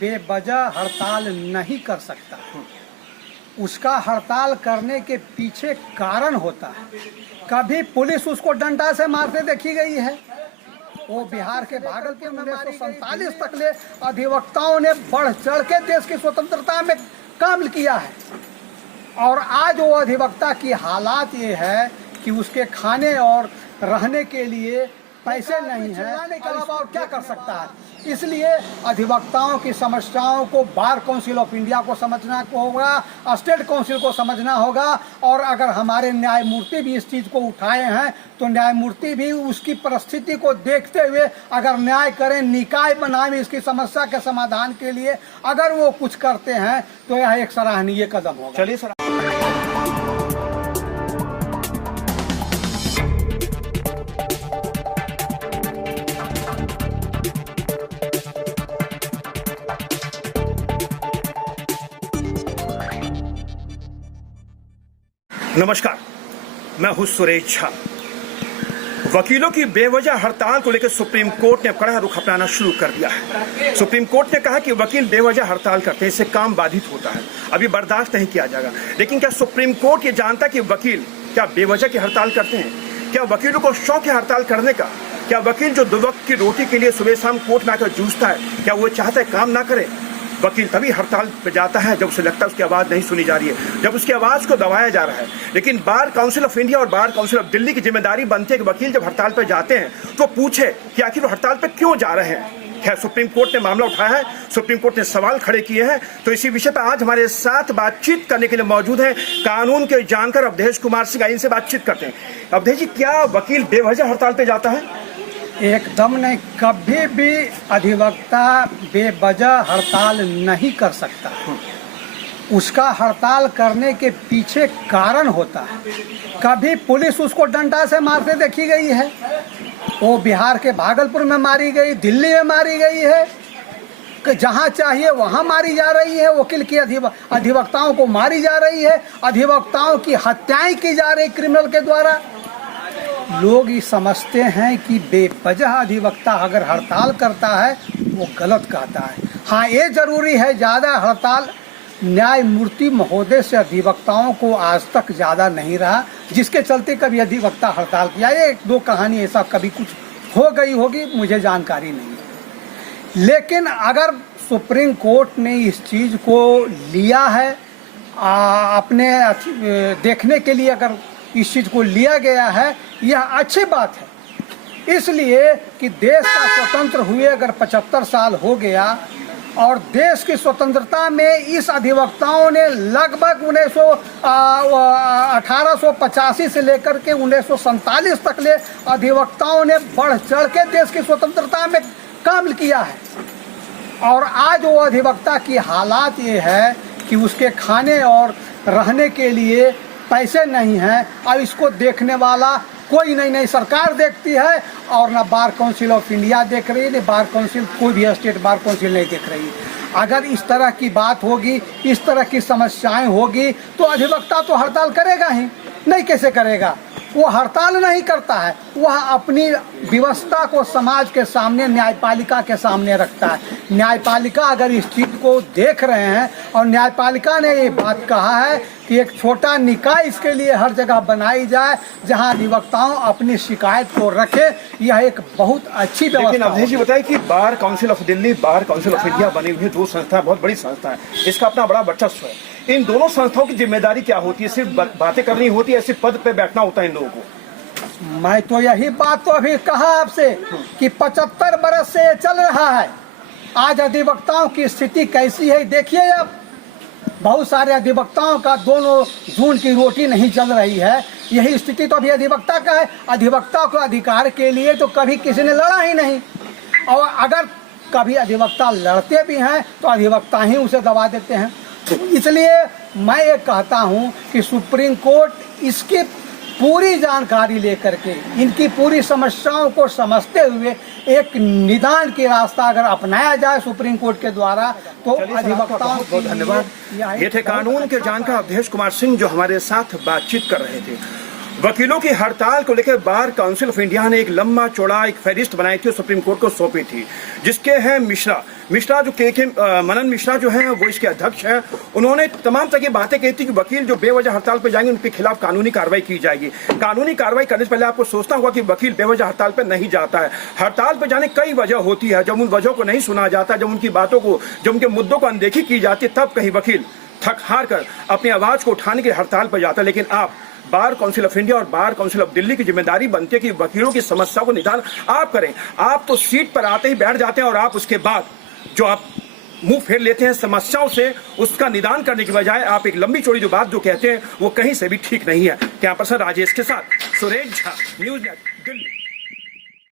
बेवजह हड़ताल नहीं कर सकता। उसका हड़ताल करने के पीछे कारण होता है। कभी पुलिस उसको डंडा से मारते देखी गई है। वो बिहार के भागलपुर में 1947 तक ले अधिवक्ताओं ने बढ़ चढ़ के देश की स्वतंत्रता में काम किया है। और आज वो अधिवक्ता की हालात ये है कि उसके खाने और रहने के लिए पैसे नहीं है, के अलावा और क्या कर सकता है। इसलिए अधिवक्ताओं की समस्याओं को बार काउंसिल ऑफ इंडिया को समझना होगा, स्टेट काउंसिल को समझना होगा। और अगर हमारे न्यायमूर्ति भी इस चीज़ को उठाए हैं तो न्यायमूर्ति भी उसकी परिस्थिति को देखते हुए अगर न्याय करें, निकाय बनाएं इसकी समस्या के समाधान के लिए, अगर वो कुछ करते हैं तो यह एक सराहनीय कदम होगा। चलिए सर। नमस्कार, मैं हूं सुरेश झा। वकीलों की बेवजह हड़ताल को लेकर सुप्रीम कोर्ट ने कड़ा रुख अपनाना शुरू कर दिया है। सुप्रीम कोर्ट ने कहा कि वकील बेवजह हड़ताल करते हैं, इससे काम बाधित होता है, अभी बर्दाश्त नहीं किया जाएगा। लेकिन क्या सुप्रीम कोर्ट ये जानता कि वकील क्या बेवजह की हड़ताल करते हैं? क्या वकीलों को शौक है हड़ताल करने का? क्या वकील जो 2 वक्त की रोटी के लिए सुबह शाम कोर्ट में आकर जूझता है, क्या वो चाहता है काम ना करे? वकील तभी हड़ताल पे जाता है जब उसे लगता है उसकी आवाज़ नहीं सुनी जा रही है, जब उसकी आवाज़ को दबाया जा रहा है। लेकिन बार काउंसिल ऑफ इंडिया और बार काउंसिल ऑफ दिल्ली की जिम्मेदारी बनती है कि वकील जब हड़ताल पे जाते हैं तो पूछे कि आखिर वो हड़ताल पे क्यों जा रहे हैं। खैर, सुप्रीम कोर्ट ने मामला उठाया है, सुप्रीम कोर्ट ने सवाल खड़े किए हैं। तो इसी विषय पर आज हमारे साथ बातचीत करने के लिए मौजूद हैं कानून के जानकार अवधेश कुमार सिंह। इनसे बातचीत करते हैं। अवधेश जी, क्या वकील बेवजह हड़ताल पे जाता है? एकदम नहीं, कभी भी अधिवक्ता बेवजह हड़ताल नहीं कर सकता। उसका हड़ताल करने के पीछे कारण होता है। कभी पुलिस उसको डंडा से मारते देखी गई है। वो बिहार के भागलपुर में मारी गई, दिल्ली में मारी गई है, कि जहाँ चाहिए वहाँ मारी जा रही है। वकील की अधिवक्ताओं को मारी जा रही है, अधिवक्ताओं की हत्याएं की जा रही क्रिमिनल के द्वारा। लोग ये समझते हैं कि बेवजह अधिवक्ता अगर हड़ताल करता है वो गलत कहता है। हाँ, ये जरूरी है, ज़्यादा हड़ताल न्यायमूर्ति महोदय से अधिवक्ताओं को आज तक ज़्यादा नहीं रहा, जिसके चलते कभी अधिवक्ता हड़ताल किया। ये 1-2 कहानी ऐसा कभी कुछ हो गई होगी, मुझे जानकारी नहीं है। लेकिन अगर सुप्रीम कोर्ट ने इस चीज़ को लिया है अपने देखने के लिए, अगर इस चीज़ को लिया गया है, यह अच्छी बात है। इसलिए कि देश का स्वतंत्र हुए अगर 75 साल हो गया और देश की स्वतंत्रता में इस अधिवक्ताओं ने लगभग 1885 से लेकर के 1947 तक ले अधिवक्ताओं ने बढ़ चढ़ के देश की स्वतंत्रता में काम किया है। और आज वो अधिवक्ता की हालात ये है कि उसके खाने और रहने के लिए पैसे नहीं हैं, और इसको देखने वाला कोई नहीं सरकार देखती है, और ना बार काउंसिल ऑफ इंडिया देख रही है, ना बार काउंसिल, कोई भी स्टेट बार काउंसिल नहीं देख रही है। अगर इस तरह की बात होगी, इस तरह की समस्याएं होगी तो अधिवक्ता तो हड़ताल करेगा ही नहीं। कैसे करेगा? वो हड़ताल नहीं करता है, वह अपनी व्यवस्था को समाज के सामने, न्यायपालिका के सामने रखता है। न्यायपालिका अगर इस चीज़ को देख रहे हैं और न्यायपालिका ने ये बात कहा है कि एक छोटा निकाय इसके लिए हर जगह बनाई जाए जहां अधिवक्ताओं अपनी शिकायत को रखे, यह एक बहुत अच्छी व्यवस्था। लेकिन अवधेश जी बताइए कि bar council of Delhi, bar council of India बनी हुई 2 संस्था, बहुत बड़ी संस्था है, इसका अपना बड़ा वर्चस्व है। इन दोनों संस्थाओं की जिम्मेदारी क्या होती है? सिर्फ बातें करनी होती है, सिर्फ पद पे बैठना होता है इन लोगों को? मैं तो यही बात तो अभी कहा आपसे कि 75 बरस से ये चल रहा है। आज अधिवक्ताओं की स्थिति कैसी है देखिए। अब बहुत सारे अधिवक्ताओं का दोनों जून की रोटी नहीं चल रही है। यही स्थिति तो अभी अधिवक्ता का है। अधिवक्ता को अधिकार के लिए तो कभी किसी ने लड़ा ही नहीं, और अगर कभी अधिवक्ता लड़ते भी हैं तो अधिवक्ता ही उसे दबा देते हैं। इसलिए मैं ये कहता हूँ कि सुप्रीम कोर्ट इसकी पूरी जानकारी लेकर के, इनकी पूरी समस्याओं को समझते हुए एक निदान की रास्ता अगर अपनाया जाए सुप्रीम कोर्ट के द्वारा तो अधिवक्ताओं को बहुत धन्यवाद। ये थे कानून के जानकार अवधेश कुमार सिंह जो हमारे साथ बातचीत कर रहे थे। वकीलों की हड़ताल को लेकर बार काउंसिल ऑफ इंडिया ने एक लंबा चौड़ा एक फहरिस्त बनाई थी और सुप्रीम कोर्ट को सौंपी थी, जिसके हैं मिश्रा जो के मनन मिश्रा जो हैं वो इसके अध्यक्ष हैं। उन्होंने तमाम तरह की बातें कही थी कि वकील जो बेवजह हड़ताल पर जाएंगे उनके खिलाफ कानूनी कार्रवाई की जाएगी। कानूनी कार्रवाई करने से पहले आपको सोचना होगा कि वकील बेवजह हड़ताल पर नहीं जाता है। हड़ताल पर जाने कई वजह होती है, जब उन वजहों को नहीं सुना जाता, जब उनकी बातों को, जब उनके मुद्दों को अनदेखी की जाती है, तब कहीं वकील थक हार कर अपनी आवाज को उठाने के हड़ताल पर जाता है। लेकिन आप बार काउंसिल ऑफ इंडिया और बार काउंसिल ऑफ दिल्ली की जिम्मेदारी बनती है कि वकीलों की समस्या को निदान आप करें। आप तो सीट पर आते ही बैठ जाते हैं और आप उसके बाद जो आप मुंह फेर लेते हैं समस्याओं से, उसका निदान करने की बजाय आप एक लंबी चौड़ी जो बात जो कहते हैं वो कहीं से भी ठीक नहीं है। कैंपस राजेश के साथ सुरेश झा, न्यूज़ नेट दिल्ली।